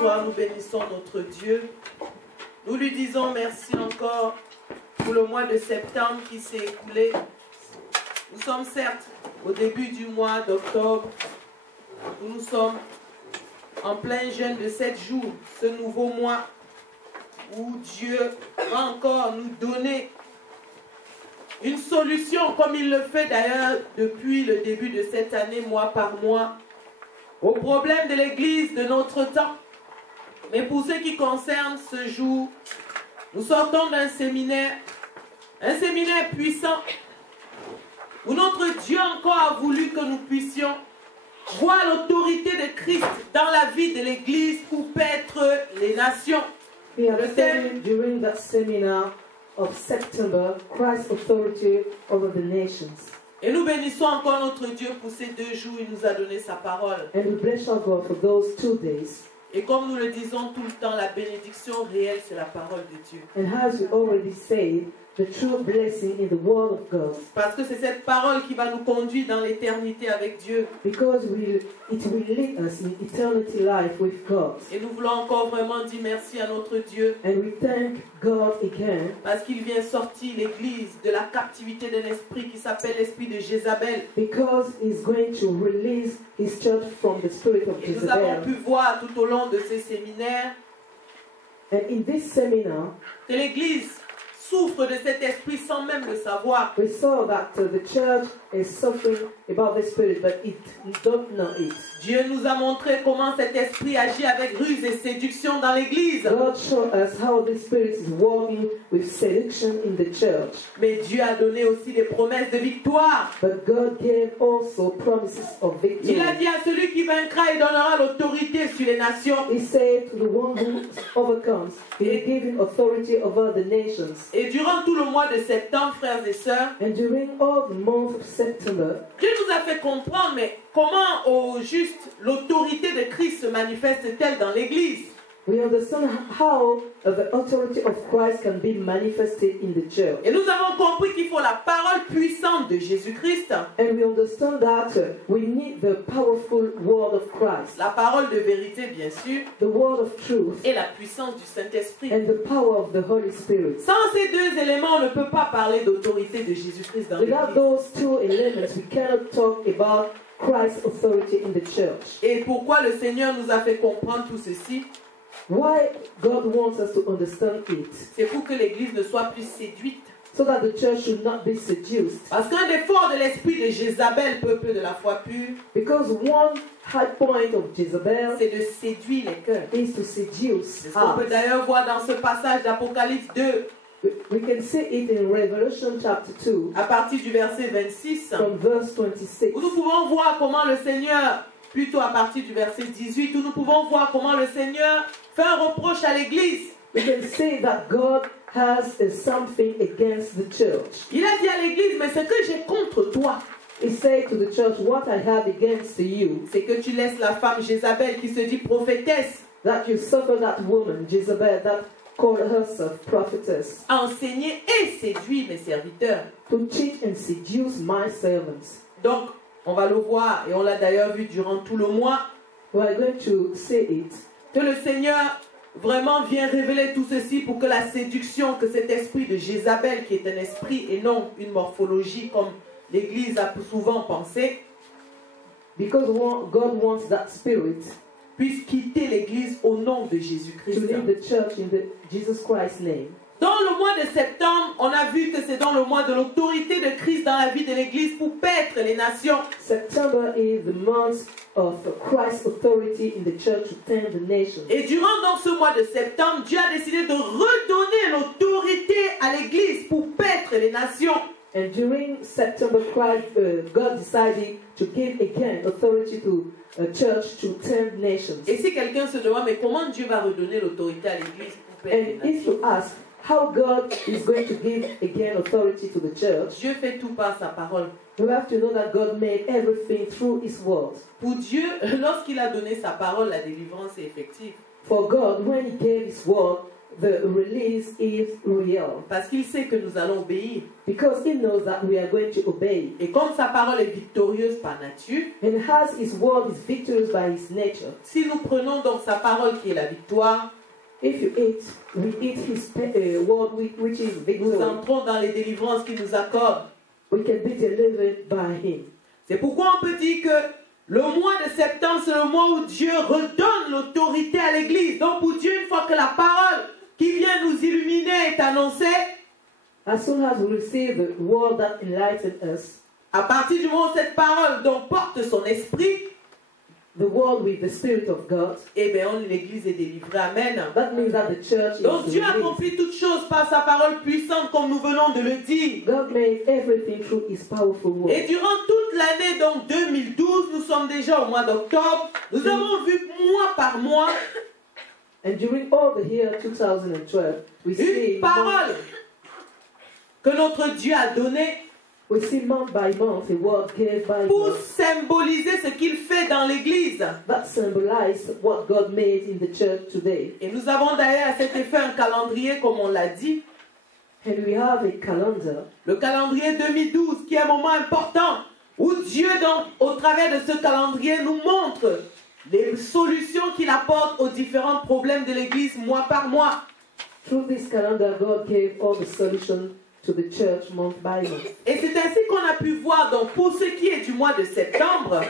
soir, nous bénissons notre Dieu. Nous lui disons merci encore pour le mois de septembre qui s'est écoulé. Nous sommes certes au début du mois d'octobre, où nous sommes en plein jeûne de 7 jours, ce nouveau mois où Dieu va encore nous donner une solution, comme il le fait d'ailleurs depuis le début de cette année, mois par mois, aux problèmes de l'Église de notre temps. Mais pour ce qui concerne ce jour, nous sortons d'un séminaire puissant, où notre Dieu encore a voulu que nous puissions voir l'autorité de Christ dans la vie de l'Église pour paître les nations. Le thème during that seminar of September, Christ's authority over the nations. Et nous bénissons encore notre Dieu pour ces 2 jours, il nous a donné sa parole. And we bless our God for those 2 days. Et comme nous le disons tout le temps, la bénédiction réelle, c'est la parole de Dieu. And as we already said, the true blessing in the word of God. Parce que c'est cette parole qui va nous conduire dans l'éternité avec Dieu. Because it will lead us in eternity life with God. Et nous voulons encore vraiment dire merci à notre Dieu. And we thank God again. Parce qu'il vient sortir l'Église de la captivité d'un esprit qui s'appelle l'esprit de Jézabel. Because he's going to release his church from the spirit of Et nous avons Jezebel. pu voir tout au long de ces séminaires And in this seminar, que l'Église souffre de cet esprit sans même le savoir. we saw that the church is suffering about the spirit, but it don't know it. Dieu nous a montré comment cet esprit agit avec ruse et séduction dans l'Église. God showed us how the spirit is working with seduction in the church. Mais Dieu a donné aussi des promesses de victoire. But God gave also promises of victory. Il a dit à celui qui vaincra, il donnera l'autorité sur les nations. He said to the one who overcomes, he will give him authority over the nations. Et durant tout le mois de septembre, frères et sœurs, And during all the month of September, Dieu nous a fait comprendre, mais comment au juste l'autorité de Christ se manifeste-t-elle dans l'Église? we understand how the authority of Christ can be manifested in the church. Et nous avons compris qu'il faut la parole puissante de Jésus-Christ, And we understand that we need the powerful word of Christ, la parole de vérité bien sûr, the word of truth, et la puissance du Saint-Esprit. and the power of the Holy Spirit. Sans ces 2 éléments, on ne peut pas parler d'autorité de Jésus-Christ dans Without l'Église. those 2 elements, we cannot talk about Christ's authority in the church. Et pourquoi le Seigneur nous a fait comprendre tout ceci? Why God wants us to understand it? C'est pour que l'Église ne soit plus séduite. So that the church should not be seduced. Parce qu'un des forts de l'esprit de Jézabel, peuple de la foi pure, Because one high point of Jezebel c'est de séduire les cœurs. is to seduce C'est ce qu'on peut hearts. d'ailleurs voir dans ce passage d'Apocalypse 2, We can see it in Revelation chapter 2, à partir du verset 26, from verse 26. où nous pouvons voir comment le Seigneur, plutôt à partir du verset 18, où nous pouvons voir comment le Seigneur fait un reproche à l'Église. We can see that God has something against the church. Il a dit à l'Église, mais ce que j'ai contre toi, He said to the church, what I have against you, c'est que tu laisses la femme Jézabel qui se dit prophétesse that you suffer that woman, Jezebel, that called herself prophetess, enseigner et séduire mes serviteurs. to cheat and seduce my servants. Donc, on va le voir, et on l'a d'ailleurs vu durant tout le mois, We are going to see it. que le Seigneur vraiment vient révéler tout ceci pour que la séduction, que cet esprit de Jézabel, qui est un esprit et non une morphologie comme l'Église a souvent pensé, Because God wants that spirit puisse quitter l'Église au nom de to Jésus-Christ. leave the church in the Jesus Christ's name. Dans le mois de septembre, on a vu que c'est dans le mois de l'autorité de Christ dans la vie de l'Église pour paître les nations. September is the month of Christ's authority in the church to tend the nations. Et durant dans ce mois de septembre, Dieu a décidé de redonner l'autorité à l'Église pour paître les nations. And during September, God decided to give again authority to a church to tend nations. Et si quelqu'un se demande, mais comment Dieu va redonner l'autorité à l'Église pour paître les And if nations? you ask how God is going to give again authority to the church, Dieu fait tout par sa parole. you have to know that God made everything through His word. Pour Dieu, lorsqu'il a donné sa parole, la délivrance est effective. For God, when He gave His word, the release is real. Parce qu'il sait que nous allons obéir. Because he knows that we are going to obey. Et comme sa parole est victorieuse par nature, And as his word is victorious by his nature, si nous prenons donc sa parole qui est la victoire, if you eat, we eat his word which is nous victory. entrons dans les délivrances qu'il nous accorde. We can be delivered by him. C'est pourquoi on peut dire que le mois de septembre, c'est le mois où Dieu redonne l'autorité à l'Église. Donc pour Dieu, une fois que la parole qui vient nous illuminer est annoncée, As soon as we receive the word that enlightens us, à partir du moment où cette parole donc porte son esprit, the word with the Spirit of God, eh bien l'Église est délivrée. Amen. that means that the church Donc is Dieu released. accomplit toutes choses par sa parole puissante, comme nous venons de le dire. God made everything through his powerful word. Et durant toute l'année, donc 2012, nous sommes déjà au mois d'octobre, nous avons vu mois par mois And during all the year 2012, we see une parole que notre Dieu a donnée month by month a word gave by pour God symboliser ce qu'il fait dans l'Église. that symbolized what God made in the church today. Et nous avons d'ailleurs à cet effet un calendrier, comme on l'a dit, And we have a calendar, le calendrier 2012, qui est un moment important où Dieu, donc, au travers de ce calendrier, nous montre les solutions qu'il apporte aux différents problèmes de l'Église mois par mois. through this calendar, God gave all the solutions to the church month by month. Et c'est ainsi qu'on a pu voir, donc, pour ce qui est du mois de septembre,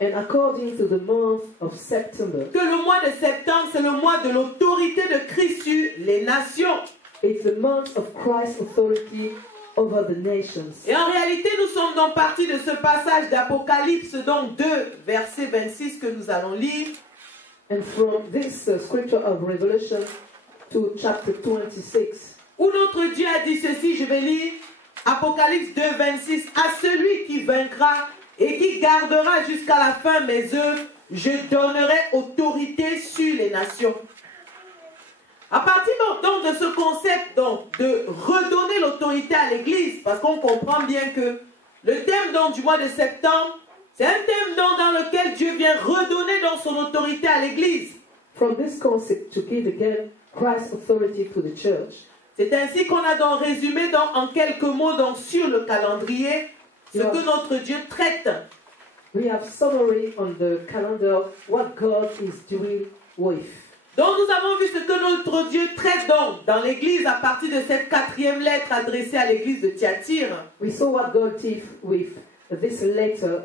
And according to the month of September, que le mois de septembre, c'est le mois de l'autorité de Christ sur les nations. it's the month of Christ's authority over the nations. Et en réalité, nous sommes donc partis de ce passage d'Apocalypse, donc 2, verset 26, que nous allons lire. And from this scripture of Revelation to chapter 26, Où notre Dieu a dit ceci, je vais lire Apocalypse 2, 26. À celui qui vaincra et qui gardera jusqu'à la fin mes œuvres, je donnerai autorité sur les nations. À partir donc de ce concept donc, de redonner l'autorité à l'Église, parce qu'on comprend bien que le thème donc, du mois de septembre, c'est un thème donc, dans lequel Dieu vient redonner donc, son autorité à l'Église. from this concept to give again Christ's authority to the church, C'est ainsi qu'on a donc résumé donc, en quelques mots donc, sur le calendrier ce Yeah. que notre Dieu traite. we have summary on the calendar what God is doing with. Donc nous avons vu ce que notre Dieu traite donc dans l'Église à partir de cette 4e lettre adressée à l'Église de Thyatire. We saw what God did with this letter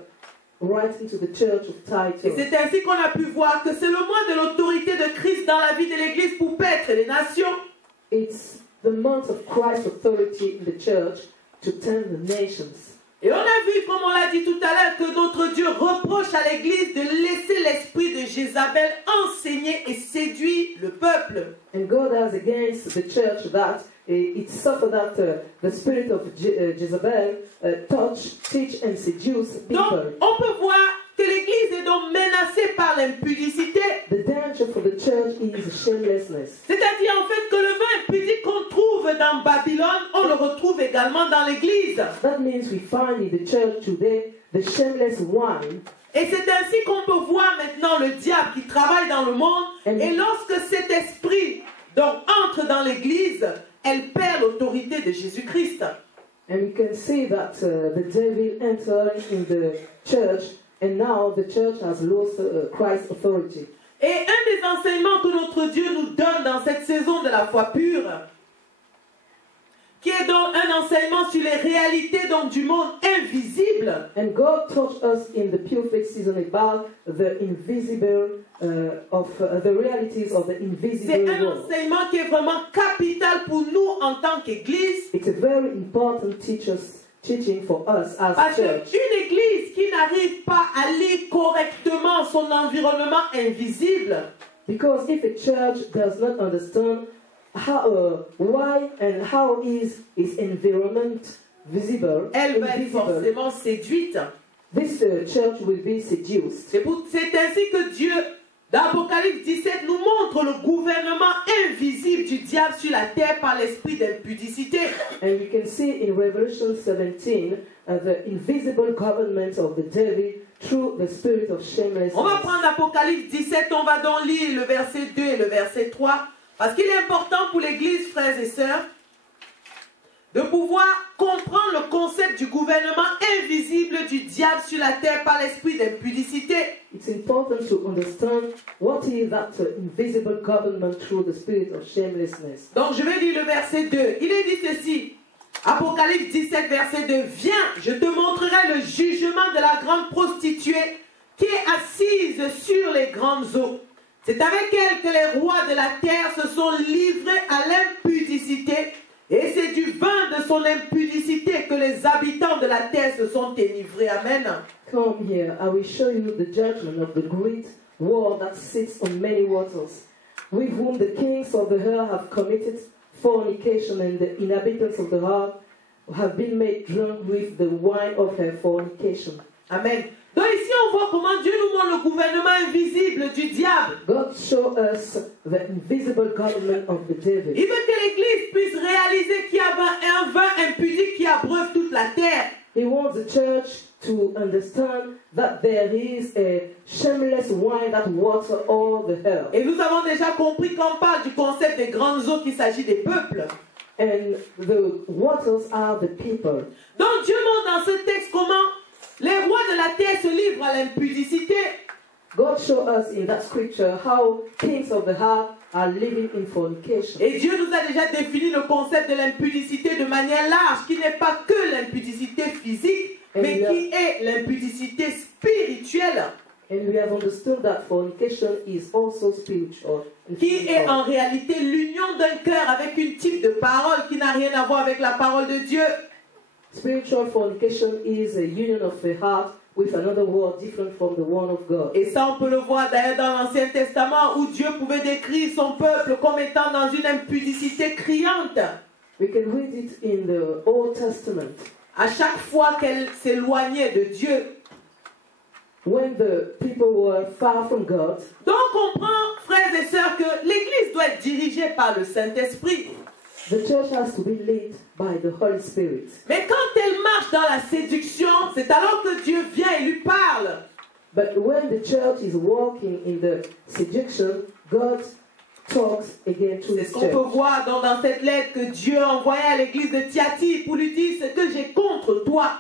writing to the church of Et Titus. c'est ainsi qu'on a pu voir que c'est le mois de l'autorité de Christ dans la vie de l'Église pour paître les nations. It's the month of Christ's authority in the church to tend the nations. Et on a vu, comme on l'a dit tout à l'heure, que notre Dieu reproche à l'Église de laisser l'esprit de Jézabel enseigner et séduire le peuple. And God has against the church that it suffered that the spirit of Jezebel teach and seduce Donc, people. on peut voir que l'Église est donc menacée par l'impudicité. The danger for the church is shamelessness. C'est-à-dire en fait que le vin impudique qu'on trouve dans Babylone, on le retrouve également dans l'Église. That means we find in the church today the shameless wine. Et c'est ainsi qu'on peut voir maintenant le diable qui travaille dans le monde. Et lorsque cet esprit donc entre dans l'Église, elle perd l'autorité de Jésus-Christ. And we can see that the devil entered in the church, and now the church has lost Christ's authority. Et un des enseignements que notre Dieu nous donne dans cette saison de la foi pure, qui est donc un enseignement sur les réalités donc, du monde invisible. And God taught us in the pure faith season about the invisible, the realities of the C'est invisible un world. enseignement qui est vraiment capital pour nous en tant qu'Église. It's a very important teaching for us as Parce church. qu'une Église qui n'arrive pas à lire correctement son environnement invisible, Because if a church does not understand why and how is its environment visible, elle va être invisible, forcément séduite. this church will be seduced. C'est ainsi que Dieu, dans Apocalypse 17, nous montre le gouvernement invisible du diable sur la terre par l'esprit d'impudicité. And we can see in Revelation 17 the invisible government of the devil through the spirit of shamelessness. On va prendre Apocalypse 17, on va donc lire le verset 2 et le verset 3. Parce qu'il est important pour l'Église, frères et sœurs, de pouvoir comprendre le concept du gouvernement invisible du diable sur la terre par l'esprit d'impudicité. It's important to understand what is that invisible government through the spirit of shamelessness. Donc je vais lire le verset 2. Il est dit ceci. Apocalypse 17, verset 2. Viens, je te montrerai le jugement de la grande prostituée qui est assise sur les grandes eaux. C'est avec elle que les rois de la terre se sont livrés à l'impudicité. Et c'est du vin de son impudicité que les habitants de la terre se sont délivrés. Amen. Come here, I will show you the judgment of the great war that sits on many waters, with whom the kings of the earth have committed fornication, and the inhabitants of the earth have been made drunk with the wine of her fornication. Amen. Donc ici on voit comment Dieu nous montre le gouvernement invisible du diable. God showed us the invisible government of the devil. Il veut que l'Église puisse réaliser qu'il y a un vin impudique qui abreuve toute la terre. He wants the church to understand that there is a shameless wine that waters all the earth. Et nous avons déjà compris quand on parle du concept des grandes eaux qu'il s'agit des peuples. And the waters are the people. Donc Dieu montre dans ce texte comment les rois de la terre se livrent à l'impudicité. God showed us in that scripture how kings of the earth are living in fornication. Et Dieu nous a déjà défini le concept de l'impudicité de manière large, qui n'est pas que l'impudicité physique, mais qui est l'impudicité spirituelle. And we have understood that fornication is also spiritual. Qui est en réalité l'union d'un cœur avec une type de parole qui n'a rien à voir avec la parole de Dieu. Spiritual fornication is a union of the heart with another word different from the one of God. Et ça, on peut le voir d'ailleurs dans l'Ancien Testament où Dieu pouvait décrire son peuple comme étant dans une impudicité criante. We can read it in the Old Testament. À chaque fois qu'elle s'éloignait de Dieu. When the people were far from God. Donc on comprend, frères et sœurs, que l'Église doit être dirigée par le Saint-Esprit. The church has to be led by the Holy Spirit. Mais quand elle marche dans la séduction, c'est alors que Dieu vient et lui parle. But when the church is walking in the seduction, God talks again to C'est his ce qu'on church. peut voir dans cette lettre que Dieu a envoyée à l'église de Thyatire pour lui dire ce que j'ai contre toi.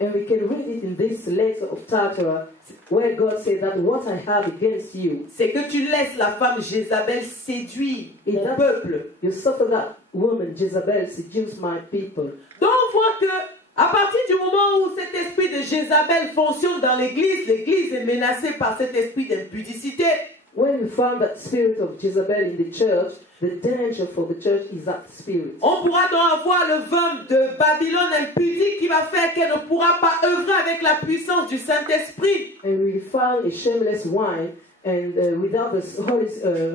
And we can read it in this letter of Thyatira, where God said that what I have against you, C'est que tu laisses la femme Jézabel séduire Et mon là- peuple. you suffer that woman Jezebel seduce my people. Donc on voit que à partir du moment où cet esprit de Jézabel fonctionne dans l'église, l'église est menacée par cet esprit d'impudicité. When we found that spirit of Jezebel in the church, the danger for the church is that spirit. On pourra donc avoir le vin de Babylone impudique qui va faire qu'elle ne pourra pas œuvrer avec la puissance du Saint-Esprit. And we found a shameless wine, and without the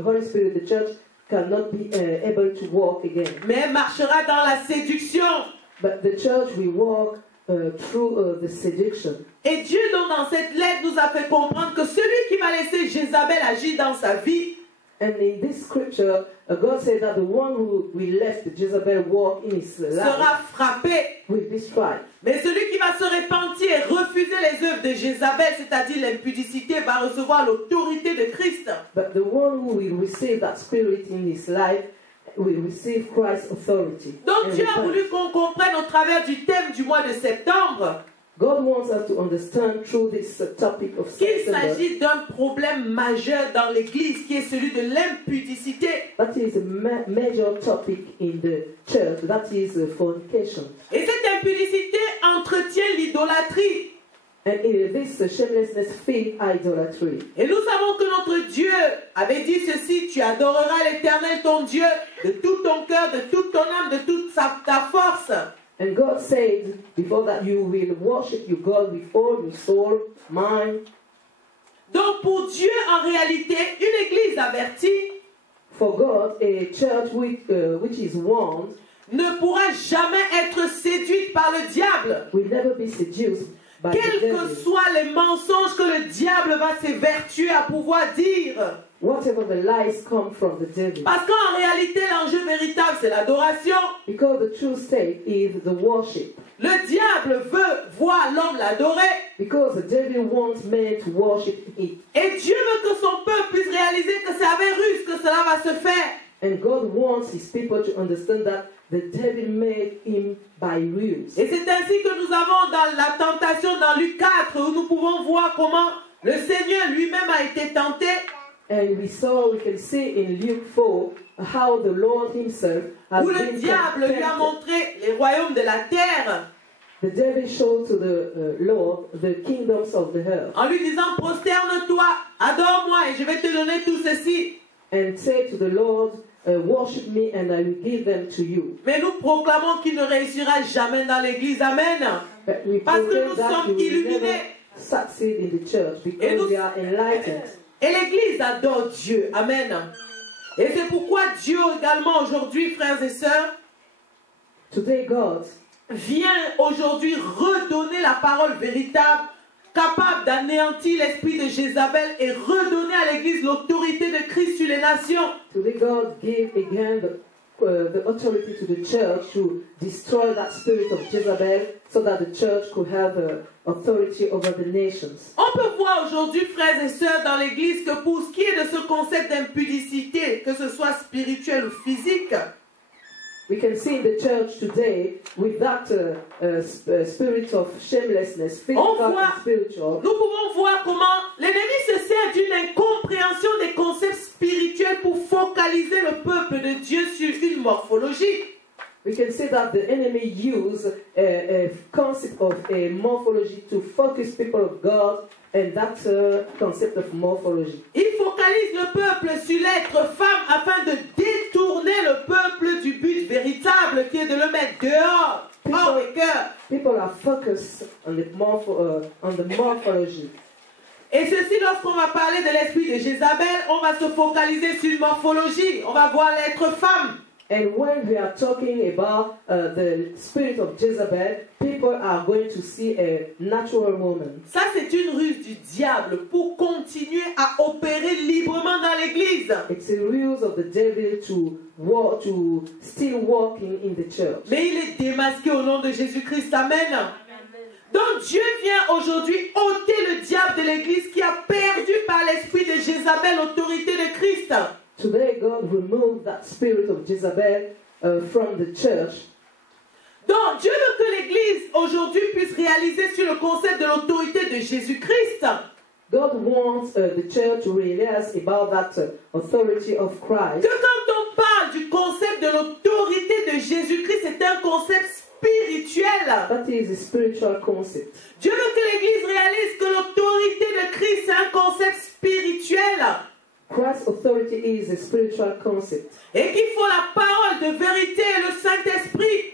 Holy Spirit, the church cannot be able to walk again. Mais elle marchera dans la séduction. But the church will walk through the seduction. Et Dieu, donc, dans cette lettre, nous a fait comprendre que celui qui va laisser Jézabel agir dans sa vie, And in this scripture, God said that the one who will let Jezebel walk in his life sera frappé. will be struck. Mais celui qui va se repentir et refuser les œuvres de Jézabel, c'est-à-dire l'impudicité, va recevoir l'autorité de Christ. But the one who will receive that spirit in his life will receive Christ's authority. Donc and Dieu a repent. voulu qu'on comprenne au travers du thème du mois de septembre God wants us to understand through this topic of qu'il September s'agit d'un problème majeur dans l'Église qui est celui de l'impudicité. that is a major topic in the church, that is fornication. Et cette impudicité entretient l'idolâtrie. And this shamelessness feeds idolatry. Et nous savons que notre Dieu avait dit ceci: tu adoreras l'Éternel ton Dieu de tout ton cœur, de toute ton âme, de toute ta force. And God said before that you will worship your God with all your soul, mind. Donc pour Dieu, en réalité, une église avertie For God, a church which is warned ne pourra jamais être séduite par le diable. will never be seduced by the Quels devil. que soient les mensonges que le diable va s'évertuer à pouvoir dire. Whatever the lies come from the devil. Parce qu'en réalité, l'enjeu véritable, c'est l'adoration. Because the true state is the worship. Le diable veut voir l'homme l'adorer. Because the devil wants men to worship it. Et Dieu veut que son peuple puisse réaliser que c'est avec ruse que cela va se faire. And God wants his people to understand that the devil made him by rules. Et c'est ainsi que nous avons dans la tentation dans Luc 4 où nous pouvons voir comment le Seigneur lui-même a été tenté. And we can see in Luke 4 how the Lord himself has Où le been diable lui a tempted. montré les royaumes de la terre The devil showed to the Lord the kingdoms of the earth en lui disant prosterne-toi, adore-moi et je vais te donner tout ceci. and said to the Lord, worship me and I will give them to you. Mais nous proclamons qu'il ne réussira jamais dans l'église. Amen. But we Parce que proclaim nous that sommes you will never illuminés. succeed in the church Et because nous- we are enlightened. Et l'église adore Dieu. Amen. Et c'est pourquoi Dieu également aujourd'hui, frères et sœurs, Today God vient aujourd'hui redonner la parole véritable, capable d'anéantir l'esprit de Jézabel et redonner à l'église l'autorité de Christ sur les nations. Today God gave again the authority to the church to destroy that spirit of Jezebel so that the church could have authority over the nations. On peut voir aujourd'hui, frères et sœurs, dans l'église que pour ce qui est de ce concept d'impudicité, que ce soit spirituel ou physique, We can see in the church today with that spirit of shamelessness, physical voit- and spiritual. nous pouvons voir comment l'ennemi se sert d'une incompréhension des concepts spirituels pour focaliser le peuple de Dieu sur une morphologie. We can see that the enemy used a concept of a morphology to focus people of God and that concept of morphology. Il focalise le peuple sur l'être femme afin de détourner le peuple du but véritable qui est de le mettre dehors, hors des cœurs. People are focused on the morphology. Et ceci, lorsqu'on va parler de l'esprit de Jézabel, on va se focaliser sur une morphologie. On va voir l'être femme. And when we are talking about the spirit of Jezebel, people are going to see a natural woman. Ça, c'est une ruse du diable pour continuer à opérer librement dans l'église. It's a ruse of the devil to still walking in the church. Mais il est démasqué au nom de Jésus-Christ. Amen. Donc Dieu vient aujourd'hui ôter le diable de l'église qui a perdu par l'esprit de Jézabel l'autorité de Christ. Today, God removed that spirit of Jezebel from the church. Donc Dieu veut que l'église aujourd'hui puisse réaliser sur le concept de l'autorité de Jésus-Christ. God wants the church to realize about that authority of Christ. Que quand on parle du concept de l'autorité de Jésus-Christ, c'est un concept spirituel. That is a spiritual concept. Dieu veut que l'église réalise que l'autorité de Christ, c'est un concept spirituel. Christ's authority is a spiritual concept. Et qu'il faut la parole de vérité et le Saint-Esprit.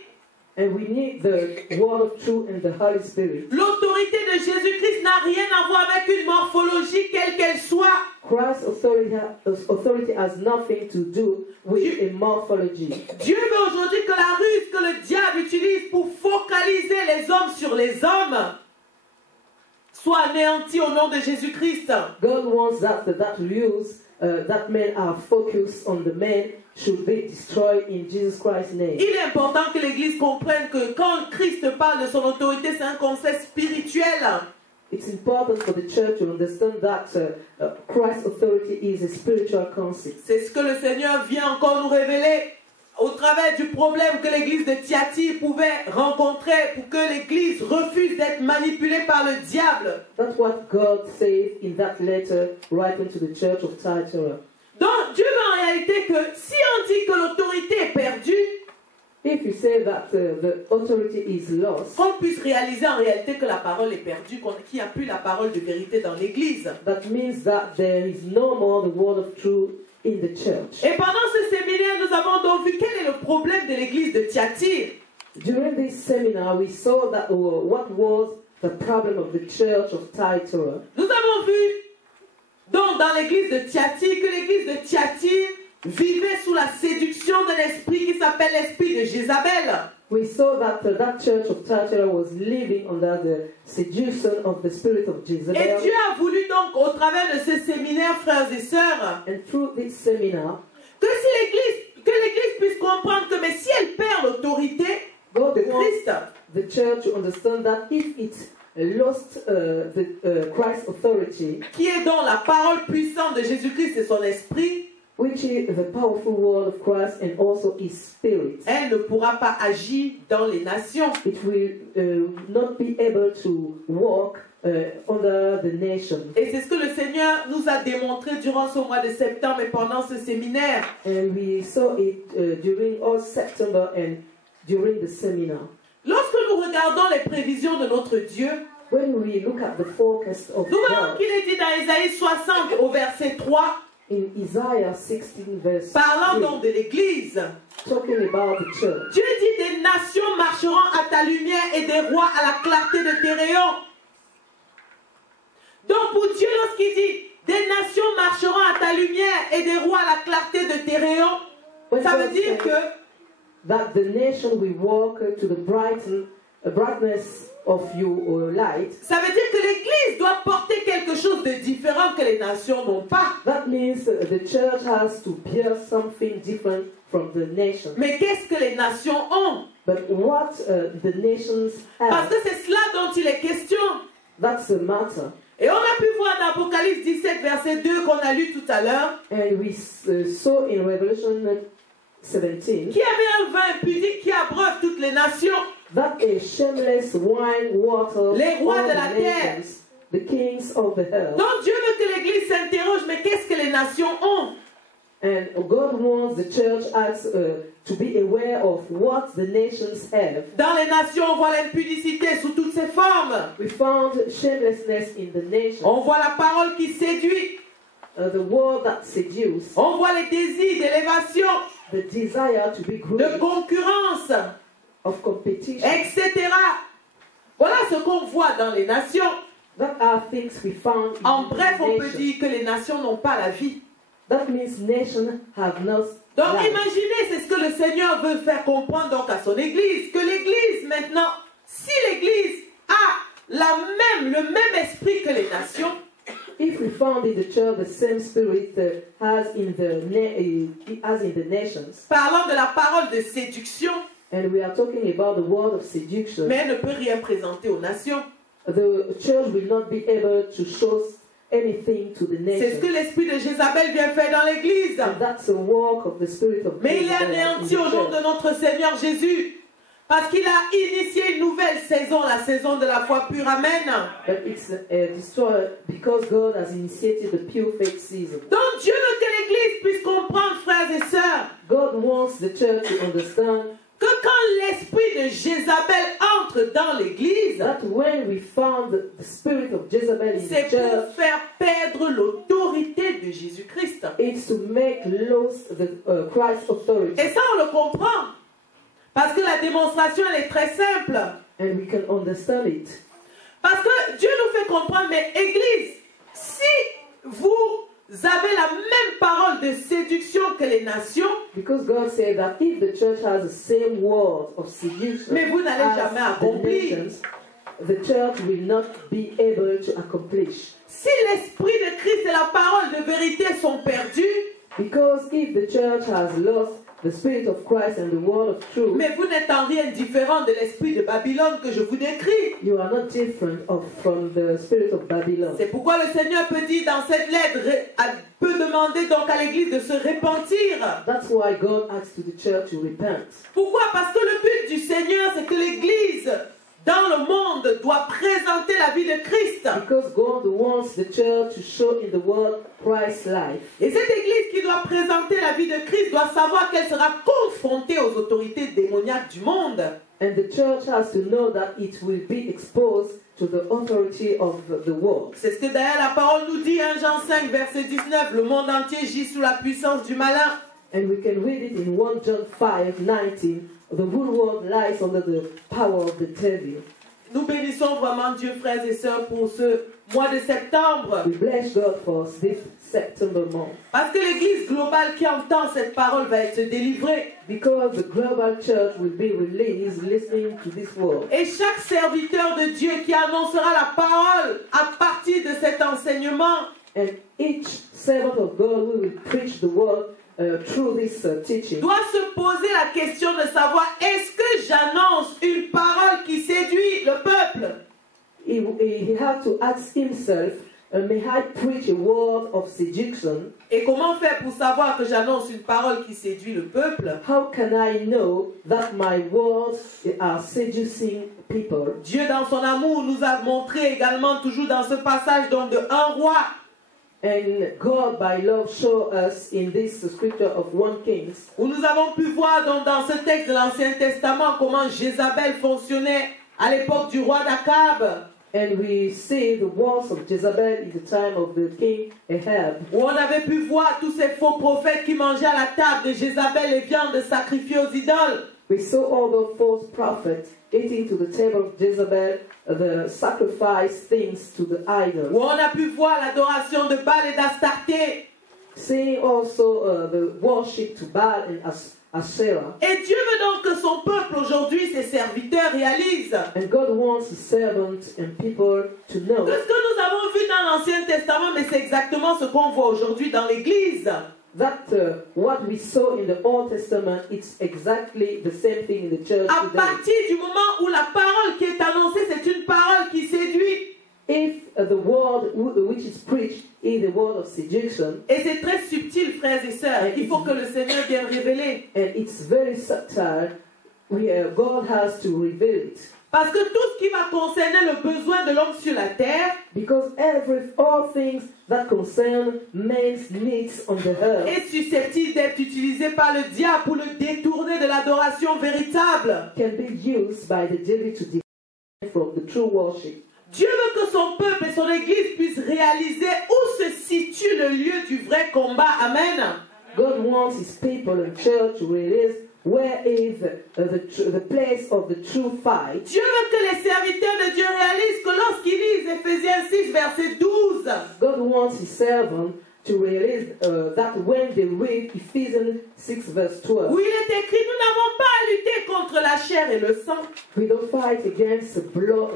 And we need the word of truth and the Holy Spirit. L'autorité de Jésus-Christ n'a rien à voir avec une morphologie quelle qu'elle soit. Christ's authority has nothing to do with a morphology. Dieu veut aujourd'hui que la ruse que le diable utilise pour focaliser les hommes sur les hommes soit anéantie au nom de Jésus-Christ. God wants that ruse that men are focused on the men should be destroyed in Jesus Christ's name. Il est important que l'Église comprenne que quand Christ parle de son autorité, c'est un concept spirituel. It's important for the church to understand that Christ's authority is a spiritual concept. C'est ce que le Seigneur vient encore nous révéler au travers du problème que l'église de Thyatire pouvait rencontrer pour que l'église refuse d'être manipulée par le diable. That's what God said in that letter written to the church of Thyatira. Donc Dieu veut en réalité que si on dit que l'autorité est perdue, If you say that the authority is lost, qu'on puisse réaliser en réalité que la parole est perdue, qu'il n'y a plus la parole de vérité dans l'église. that means that there is no more the word of truth in the church. Et pendant ce séminaire, nous avons donc vu quel est le problème de l'église de Thyatire. During this seminar, we saw that what was the problem of the church of Thyatira. Nous avons vu donc dans l'église de Thyatire que l'église de Thyatire vivait sous la séduction d'un esprit qui s'appelle l'esprit de Jézabel. We saw that that church of Thyatira was living under the seduction of the spirit of Et Jezebel. Dieu a voulu donc au travers de ce séminaire, frères et sœurs, And through this seminar, que l'église puisse comprendre que mais si elle perd l'autorité God de wants Christ, the church to understand that if it lost Christ's authority, qui est donc la parole puissante de Jésus-Christ et son esprit, which is the powerful word of Christ and also His Spirit. Elle ne pourra pas agir dans les nations. It will not be able to walk under the nation. Et c'est ce que le Seigneur nous a démontré durant ce mois de septembre et pendant ce séminaire. And we saw it during all September and during the seminar. Lorsque nous regardons les prévisions de notre Dieu, When we look at the forecast of nous voyons God qu'il est dit dans Isaïe 60 au verset 3, in Isaiah 16 verse parlant 3, donc de l'Église. talking about the church. Dieu dit des nations marcheront à ta lumière et des rois à la clarté de tes rayons. Donc pour Dieu, lorsqu'il dit des nations marcheront à ta lumière et des rois à la clarté de tes rayons, ça veut dire que that the nation will walk to the brightness of your light. ça veut dire que l'Église doit porter quelque chose de différent que les nations n'ont pas. That means the church has to bear something different from the nation. Mais qu'est-ce que les nations ont? But what the nations Parce have, que c'est cela dont il est question. that's the matter. Et on a pu voir dans Apocalypse 17, verset 2 qu'on a lu tout à l'heure, And we saw in Revelation 17 qui avait un vin impudique qui abreuve toutes les nations. that a shameless wine water Les rois all de la the terre. nations, the kings of the earth. Donc Dieu veut que l'Église s'interroge, mais qu'est-ce que les nations ont? And God wants the church as to be aware of what the nations have. Dans les nations, on voit l'impudicité sous toutes ses formes. We found shamelessness in the nation, On voit la parole qui séduit. the word that seduces, On voit les désirs d'élévation, the desire to be de great, concurrence, of competition. etc. Voilà ce qu'on voit dans les nations. That are things we found in En bref, the on peut nation. dire que les nations n'ont pas la vie. That means nations have not Donc life. imaginez, c'est ce que le Seigneur veut faire comprendre donc à son Église, que l'Église maintenant, si l'Église a le même esprit que les nations, If we found in the church the same spirit as in the nations, parlant de la parole de séduction, and we are talking about the word of seduction, mais elle ne peut rien présenter aux nations. the church will not be able to show anything to the C'est ce que nation. l'esprit de Jézabel vient faire dans l'Église. And that's a work of the spirit of Mais il est Jezebel in anéanti the au nom church. de notre Seigneur Jésus. Parce qu'il a initié une nouvelle saison, la saison de la foi pure. Amen. But it's destroyed because God has initiated the pure faith season. Donc Dieu veut que l'Église puisse comprendre, frères et sœurs, God wants the church to understand que quand l'esprit de Jézabel entre dans l'Église, that when we found the spirit of Jezebel in c'est the church, pour faire perdre l'autorité de Jésus-Christ. it's to make lose the Christ's authority. Et ça, on le comprend. Parce que la démonstration, elle est très simple. And we can understand it. Parce que Dieu nous fait comprendre, mais Église, si vous avez la même parole de séduction que les nations, Because God said that if the church has the same word of seduction mais vous n'allez as jamais the accomplir. nations, the church will not be able to accomplish. Si l'esprit de Christ et la parole de vérité sont perdus, Because if the church has lost the spirit of Christ and the word of truth, mais vous n'êtes en rien différent de l'esprit de Babylone que je vous décris. you are not different from the spirit of Babylon. C'est pourquoi le Seigneur peut dire dans cette lettre, peut demander donc à l'Église de se repentir. That's why God asks to the church to repent. Pourquoi? Parce que le but du Seigneur, c'est que l'Église dans le monde doit présenter la vie de Christ. Because God wants the church to show in the world Christ's life. Et cette Église qui doit présenter la vie de Christ doit savoir qu'elle sera confrontée aux autorités démoniaques du monde. And the church has to know that it will be exposed to the authority of the world. C'est ce que d'ailleurs la parole nous dit, 1 Jean 5, verset 19, le monde entier gît sous la puissance du malin. And we can read it in 1 John 5:19. The whole world lies under the power of the devil. Nous bénissons vraiment Dieu, frères et sœurs, pour ce mois de septembre. We bless God for this September month. Parce que l'Église globale qui entend cette parole va être délivrée. Because the global church will be released listening to this word. Et chaque serviteur de Dieu qui annoncera la parole à partir de cet enseignement And each servant of God who will preach the word through this teaching doit se poser la question de savoir, est-ce que j'annonce une parole qui séduit le peuple? he has to ask himself, may I preach a word of seduction? Et comment faire pour savoir que j'annonce une parole qui séduit le peuple? How can I know that my words are seducing people? Dieu, dans son amour, nous a montré également, toujours dans ce passage donc de 1 roi, And God, by love, show us in this scripture of 1 Kings, où nous avons pu voir donc dans ce texte de l'Ancien Testament comment Jézabel fonctionnait à l'époque du roi d'Akab. and we see the wars of Jezebel in the time of the king Ahab, Où on avait pu voir tous ces faux prophètes qui mangeaient à la table de Jézabel les viandes sacrifiées aux idoles. We saw all the false prophets eating to the table of Jezebel, the sacrifice things to the Où idols. on a pu voir l'adoration de Baal et d'Astarté. Seeing also the worship to Baal and Asherah. Et Dieu veut donc que son peuple aujourd'hui, ses serviteurs, réalisent And God wants His servants and people to que know ce que nous avons vu dans l'Ancien Testament, mais c'est exactement ce qu'on voit aujourd'hui dans l'Église. that what we saw in the Old Testament, it's exactly the same thing in the church À today. partir du moment où la parole qui est annoncée, c'est une parole qui séduit. If the word which is preached is the word of seduction, Et c'est très subtil, frères et sœurs. Il faut que le Seigneur vienne révéler. and it's very subtle, God has to reveal it. Parce que tout ce qui va concerner le besoin de l'homme sur la terre Because all things that concern man's needs on the earth est susceptible d'être utilisé par le diable pour le détourner de l'adoration véritable. can be used by the devil to defend from the true worship. Dieu veut que son peuple et son Église puissent réaliser où se situe le lieu du vrai combat. Amen. God wants His people and church to realize where is the place of the true fight. Dieu veut que les serviteurs de Dieu réalisent que lorsqu'ils lisent Éphésiens 6, verset 12, God wants His servant to realize that when they read Ephesians 6 verse 12, où il est écrit, nous n'avons pas à lutter contre la chair et le sang, we don't fight against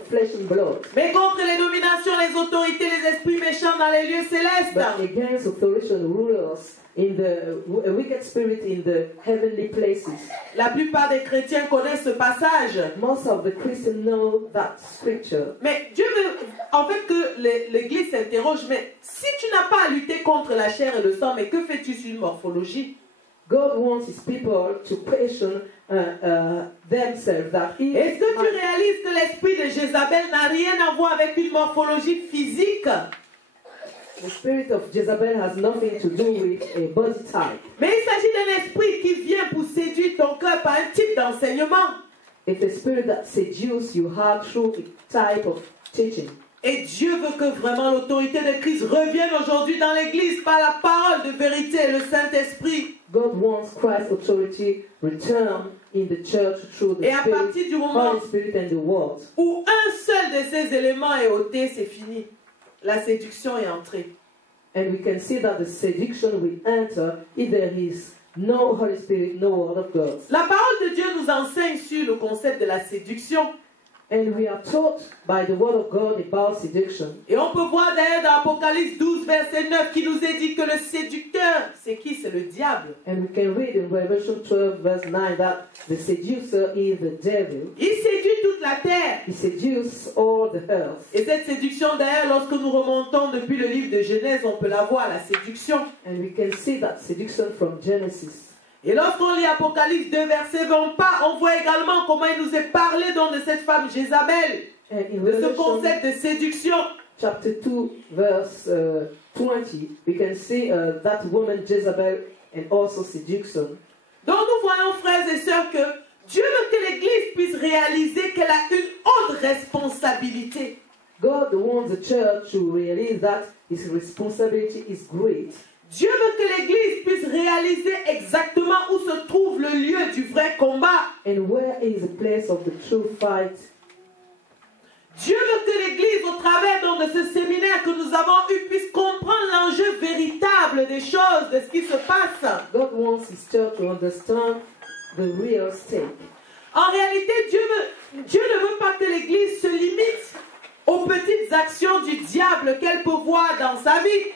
flesh and blood, mais contre les dominations, les autorités, les esprits méchants dans les lieux célestes. but against authority rulers in the wicked spirit in the heavenly places. La plupart des chrétiens connaissent ce passage. Most of the Christians know that scripture. Mais Dieu veut en fait que l'Église s'interroge, mais si tu n'as pas à lutter contre la chair et le sang, mais que fais-tu sur une morphologie? God wants His people to question themselves that if Est-ce que tu réalises que l'esprit de Jézabel n'a rien à voir avec une morphologie physique? the spirit of Jezebel has nothing to do with a body type. Mais il s'agit d'un esprit qui vient pour séduire ton cœur par un type d'enseignement. It's a spirit that seduces you heart through a type of teaching. Et Dieu veut que vraiment l'autorité de Christ revienne aujourd'hui dans l'Église par la parole de vérité et le Saint-Esprit. God wants Christ's authority return in the church through the Et à Spirit, partir du moment Holy Spirit and the Word. où un seul de ces éléments est ôté, c'est fini. La séduction est entrée. And we can see that the seduction will enter if there is no Holy Spirit, no Word of God. La parole de Dieu nous enseigne sur le concept de la séduction. And we are taught by the Word of God about seduction. Et on peut voir d'ailleurs dans Apocalypse 12, verset 9, qui nous est dit que le séducteur, c'est qui? C'est le diable. And we can read in Revelation 12, verse 9, that the seducer is the devil. Il séduit toute la terre. He seduces all the earth. Et cette séduction, d'ailleurs, lorsque nous remontons depuis le livre de Genèse, on peut la voir, la séduction. And we can see that seduction from Genesis. Et lorsqu'on lit Apocalypse 2, verset 20, on voit également comment il nous est parlé donc de cette femme Jézabel, And in de ce Revelation concept de séduction. chapter 2, verse 20, we can see that woman Jezebel and also seduction. Donc nous voyons, frères et sœurs, que Dieu veut que l'Église puisse réaliser qu'elle a une haute responsabilité. God wants the church to realize that his responsibility is great. Dieu veut que l'Église puisse réaliser exactement où se trouve le lieu du vrai combat. And where is the place of the true fight? Dieu veut que l'Église, au travers donc de ce séminaire que nous avons eu, puisse comprendre l'enjeu véritable des choses, de ce qui se passe. God wants his church to understand the real stake. En réalité, Dieu ne veut pas que l'Église se limite aux petites actions du diable qu'elle peut voir dans sa vie.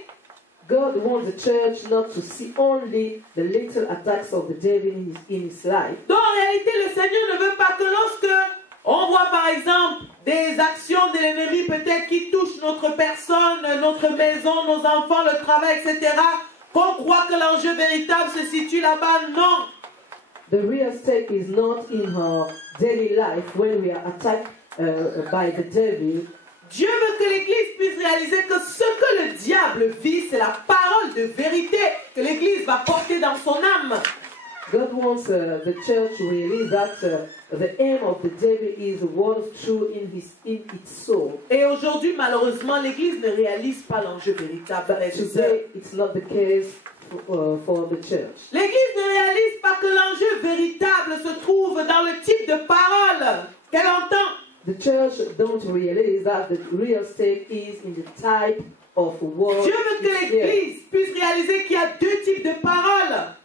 God wants the church not to see only the little attacks of the devil in his life. Donc en réalité, le Seigneur ne veut pas que lorsque on voit par exemple des actions de l'ennemi peut-être qui touchent notre personne, notre maison, nos enfants, le travail, etc., qu'on croit que l'enjeu véritable se situe là-bas. Non. The real stake is not in our daily life when we are attacked by the devil. Dieu veut que l'Église puisse réaliser que ce que le diable vit, c'est la parole de vérité que l'Église va porter dans son âme. God wants the church to realize that the aim of the devil is the word of truth in its soul. Et aujourd'hui, malheureusement, l'Église ne réalise pas l'enjeu véritable. Today, it's not the case for the church. L'Église ne réalise pas que l'enjeu véritable se trouve dans le type de parole qu'elle entend. The church don't realize that the real stake is in the type of word. Dieu veut que l'Église puisse réaliser qu'il y a deux types de paroles.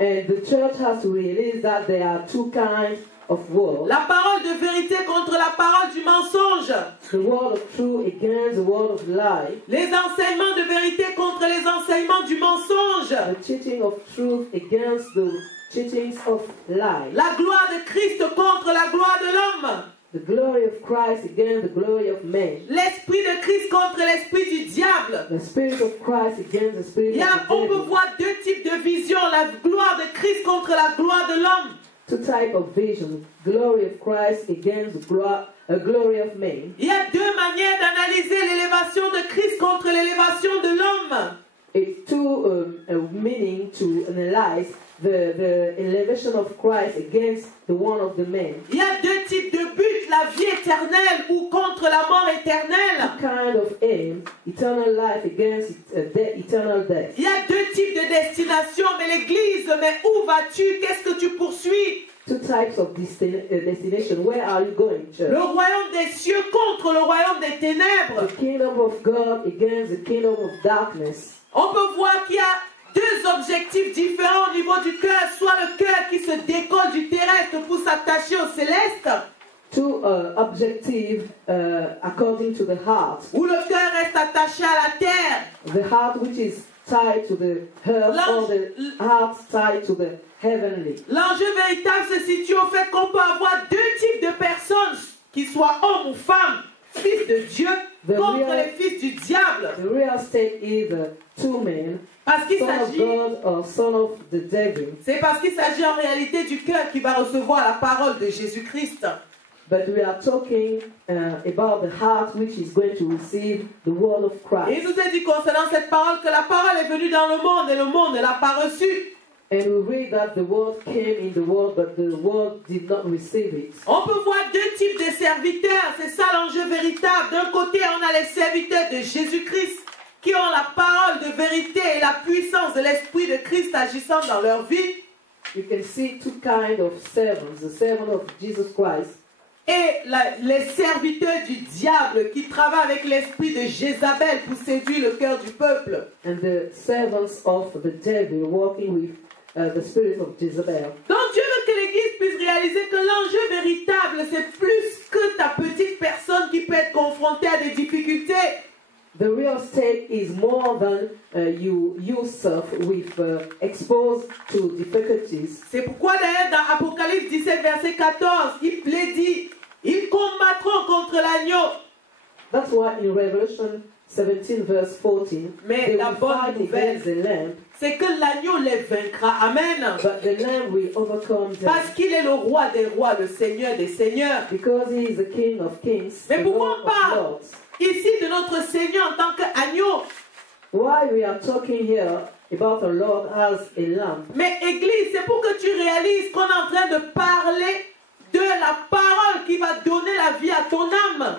And the church has to realize that there are two kinds of words. La parole de vérité contre la parole du mensonge. The word of truth against the word of lie. Les enseignements de vérité contre les enseignements du mensonge. The teaching of truth against the teachings of lie. La gloire de Christ contre la gloire de l'homme. The glory of Christ against the glory of man. L'esprit de Christ contre l'esprit du diable. The spirit of Christ against the spirit of the On peut devil. voir deux types de visions. La gloire de Christ contre la gloire de l'homme. Two types of vision. Glory of Christ against the glory of man. Il y a deux manières d'analyser l'élévation de Christ contre l'élévation de l'homme. It's two meaning to analyze the elevation of Christ against the one of the man. Il y a deux types de buts, la vie éternelle ou contre la mort éternelle. Kind of aim, eternal life against eternal death. Il y a deux types de destination, mais l'Église, mais où vas-tu? Qu'est-ce que tu poursuis? Two types of destination. Where are you going, church? Le royaume des cieux contre le royaume des ténèbres. The kingdom of God against the kingdom of darkness. On peut voir qu'il y a deux objectifs différents au niveau du cœur, soit le cœur qui se décolle du terrestre pour s'attacher au céleste, Two objectives according to the heart. ou le cœur reste attaché à la terre. The heart which is tied to the earth, or the heart tied to the heavenly. L'enjeu véritable se situe au fait qu'on peut avoir deux types de personnes, qu'ils soient hommes ou femmes, fils de Dieu contre les fils du diable. The real state is two men, Parce qu'il son of s'agit, God or son of the devil. c'est parce qu'il s'agit en réalité du cœur qui va recevoir la parole de Jésus-Christ. But we are talking about the heart which is going to receive the word of Et il Christ. nous est dit concernant cette parole que la parole est venue dans le monde et le monde ne l'a pas reçue. And we read that the word came in the world, but the world did not receive it. On peut voir deux types de serviteurs, c'est ça l'enjeu véritable. D'un côté, on a les serviteurs de Jésus-Christ qui ont la parole de vérité et la puissance de l'Esprit de Christ agissant dans leur vie. You can see two kinds of servants, the servant of Jesus Christ Et les serviteurs du diable qui travaillent avec l'esprit de Jézabel pour séduire le cœur du peuple. and the servants of the devil working with the spirit of Jezebel. Donc Dieu veut que l'Église puisse réaliser que l'enjeu véritable, c'est plus que ta petite personne qui peut être confrontée à des difficultés. The real state is more than you yourself with exposed to difficulties. C'est pourquoi d'ailleurs dans Apocalypse 17, verset 14, il dit, ils combattront contre l'agneau. That's why in Revelation 17 verse 14, Mais they la will bonne fight nouvelle, against the lamb, c'est que l'agneau les vaincra. Amen. but the lamb will overcome them. Parce qu'il est le roi des rois, le seigneur des seigneurs. Because he is the King of kings, Mais the pourquoi Lord on of parle lords. ici de notre Seigneur en tant qu'agneau? Why we are talking here about the Lord as a lamb? Mais Église, c'est pour que tu réalises qu'on est en train de parler de la parole qui va donner la vie à ton âme.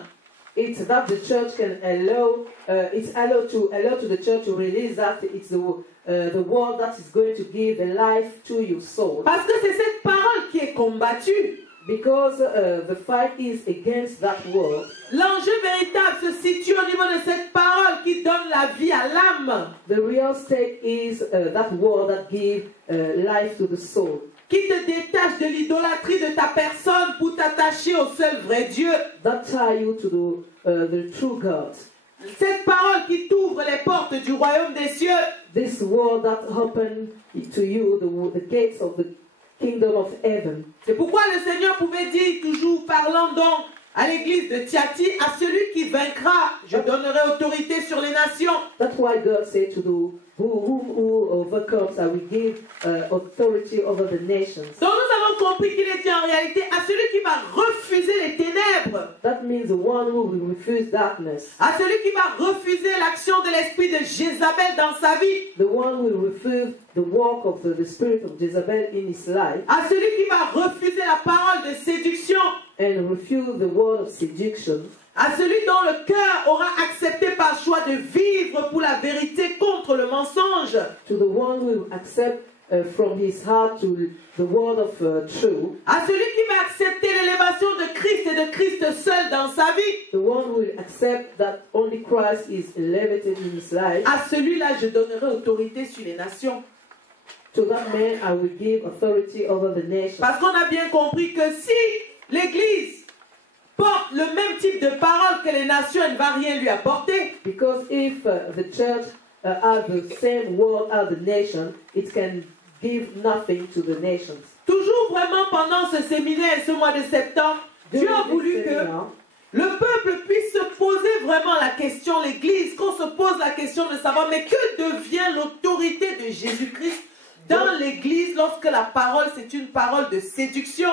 It's that the church can allow. It's allowed to the church to release that it's the word that is going to give a life to your soul. Parce que c'est cette parole qui est combattue. Because the fight is against that word. L'enjeu véritable se situe au niveau de cette parole qui donne la vie à l'âme. The real stake is that word that gives life to the soul. Qui te détache de l'idolâtrie de ta personne pour t'attacher au seul vrai Dieu. That tie you to the true God. Cette parole qui t'ouvre les portes du royaume des cieux. This word that open to you the gates of the kingdom of heaven. C'est pourquoi le Seigneur pouvait dire toujours, parlant donc à l'église de Thyatire, à celui qui vaincra, je donnerai autorité sur les nations. That's why God said to the who overcomes, I will give authority over the nations. Donc nous avons compris qu'il est dit en réalité à celui qui va refuser les ténèbres, That means the one who will refuse darkness, à celui qui va refuser l'action de l'esprit de Jézabel dans sa vie, the one who will refuse the work of the spirit of Jezebel in his life, à celui qui va refuser la parole de séduction, and refuse the word of seduction, à celui dont le cœur aura accepté par choix de vivre pour la vérité contre le mensonge, to the one who will accept from his heart to the word of truth, à celui qui va accepter l'élévation de Christ et de Christ seul dans sa vie, the one who will accept that only Christ is elevated in his life. à celui-là je donnerai autorité sur les nations. To that man I will give authority over the nations. Parce qu'on a bien compris que si l'Église porte le même type de parole que les nations, elle ne va rien lui apporter. Because if the church has the same word as the nation, it can give nothing to the nations. Toujours vraiment pendant ce séminaire et ce mois de septembre, Dieu a voulu que le peuple puisse se poser vraiment la question, l'Église, qu'on se pose la question de savoir, mais que devient l'autorité de Jésus-Christ dans l'Église lorsque la parole, c'est une parole de séduction?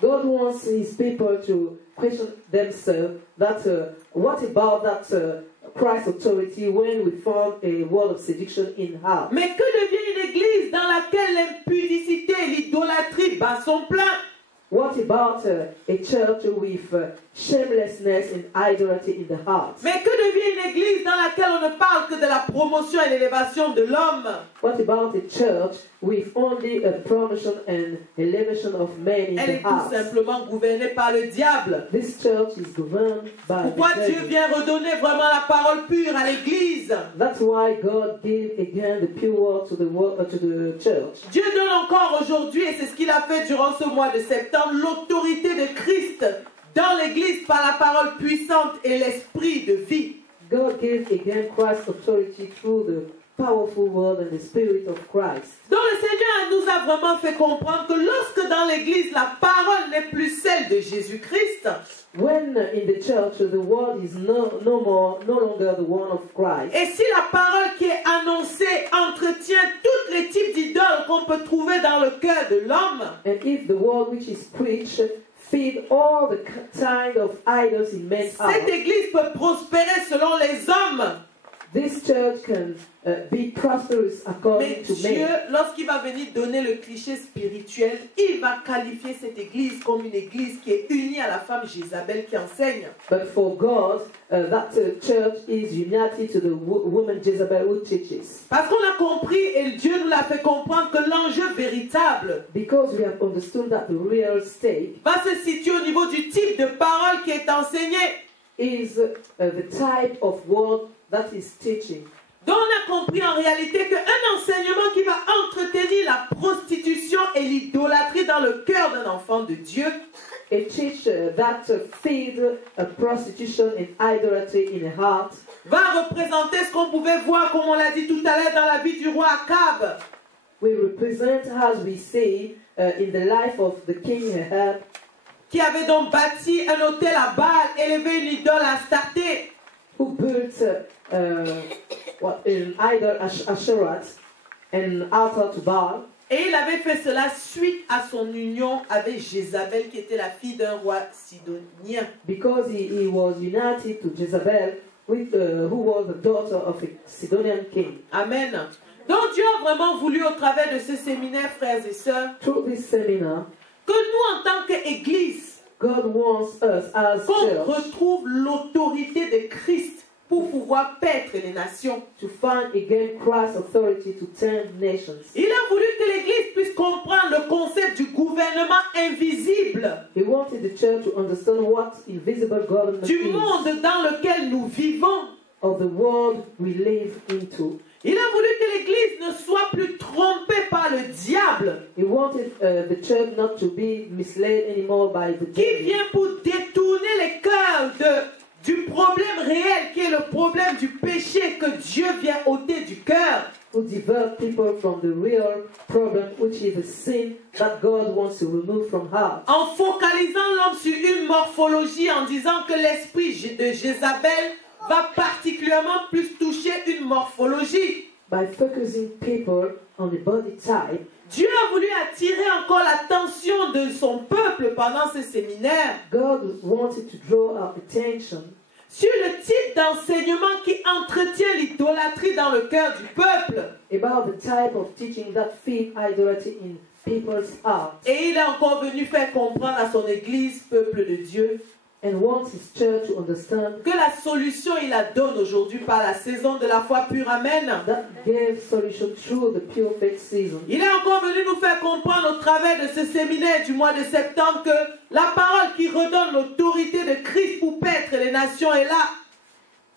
God wants his people to question themselves that what about that Christ authority when we found a word of seduction in her? Mais que devient une église dans laquelle l'impudicité et l'idolâtrie bat son plein? What about a church with shamelessness and idolatry in the heart? Mais que devient une église dans laquelle on ne parle que de la promotion et l'élévation de l'homme? What about a church with only a promotion and elevation of men in Elle the est tout heart? simplement gouvernée par le diable. This church is governed by Pourquoi the Dieu devil. vient redonner vraiment la parole pure à l'église? That's why God gave again the pure word to the church. Dieu donne encore aujourd'hui, et c'est ce qu'il a fait durant ce mois de septembre, l'autorité de Christ dans l'église par la parole puissante et l'esprit de vie. God gave again Christ's authority through the powerful word and the spirit of Christ. Donc le Seigneur nous a vraiment fait comprendre que lorsque dans l'église la parole n'est plus celle de Jésus-Christ, When in the church the word is no longer the one of Christ, et si la parole qui est annoncée entretient tous les types d'idoles qu'on peut trouver dans le cœur de l'homme, and if the word which is preached feed all the kind of idols in men's cette heart, église peut prospérer selon les hommes. this church can be prosperous according Mais to Dieu, men. lorsqu'il va venir donner le cliché spirituel, il va qualifier cette église comme une église qui est unie à la femme Jézabel qui enseigne. But for God, that church is united to the woman Jezebel who teaches. Parce qu'on a compris, et Dieu nous l'a fait comprendre, que l'enjeu véritable Because we have understood that the real state va se situer au niveau du type de parole qui est enseignée. is the type of word that is teaching. Donc on a compris en réalité qu'un enseignement qui va entretenir la prostitution et l'idolâtrie dans le cœur d'un enfant de Dieu A teacher that feeds prostitution and idolatry in the heart va représenter ce qu'on pouvait voir, comme on l'a dit tout à l'heure, dans la vie du roi Akab. will represent, as we see, in the life of the king Ahab, Qui avait donc bâti un autel à Baal, élevé une idole à Astarté. who built an idol Asherah and altar to Baal. Et il avait fait cela suite à son union avec Jézabel, qui était la fille d'un roi sidonien. Because he was united to Jezebel, with, who was the daughter of a Sidonian king. Amen. Donc Dieu a vraiment voulu, au travers de ce séminaire, frères et sœurs, Through this seminar, que nous, en tant qu'Église, God wants us as qu'on church retrouve l'autorité de Christ pour pouvoir paître les nations. to find again Christ's authority to turn nations. Il a voulu que l'Église puisse comprendre le concept du gouvernement invisible He wanted the church to understand what invisible government du is monde dans lequel nous vivons. of the world we live into. Il a voulu que l'Église ne soit plus trompée par le diable He wanted the church not to be misled anymore by the qui devil, vient pour détourner les cœurs du problème réel qui est le problème du péché que Dieu vient ôter du cœur. who divert people from the real problem, which is the sin that God wants to remove from heart. En focalisant l'homme sur une morphologie, en disant que l'esprit de Jézabel va particulièrement plus toucher une morphologie. By focusing people on the body type, Dieu a voulu attirer encore l'attention de son peuple pendant ces séminaires God wanted to draw our attention sur le type d'enseignement qui entretient l'idolâtrie dans le cœur du peuple. about the type of teaching that feed idolatry in people's hearts, Et il est encore venu faire comprendre à son église, peuple de Dieu, and wants his church to understand que la solution, il la donne aujourd'hui par la saison de la foi pure. Amen. that gave solution through the pure faith season. Il est encore venu nous faire comprendre au travers de ce séminaire du mois de septembre que la parole qui redonne l'autorité de Christ pour paître les nations est là.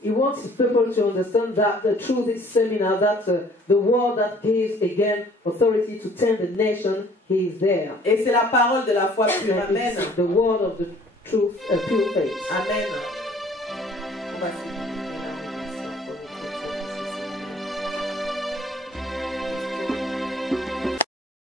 He wants his people to understand that through this seminar, that the word that gives again authority to tend the nation, he is there. Et c'est la parole de la foi pure. And Amen. it's the word of the truth, pure faith. Amen. On va finir.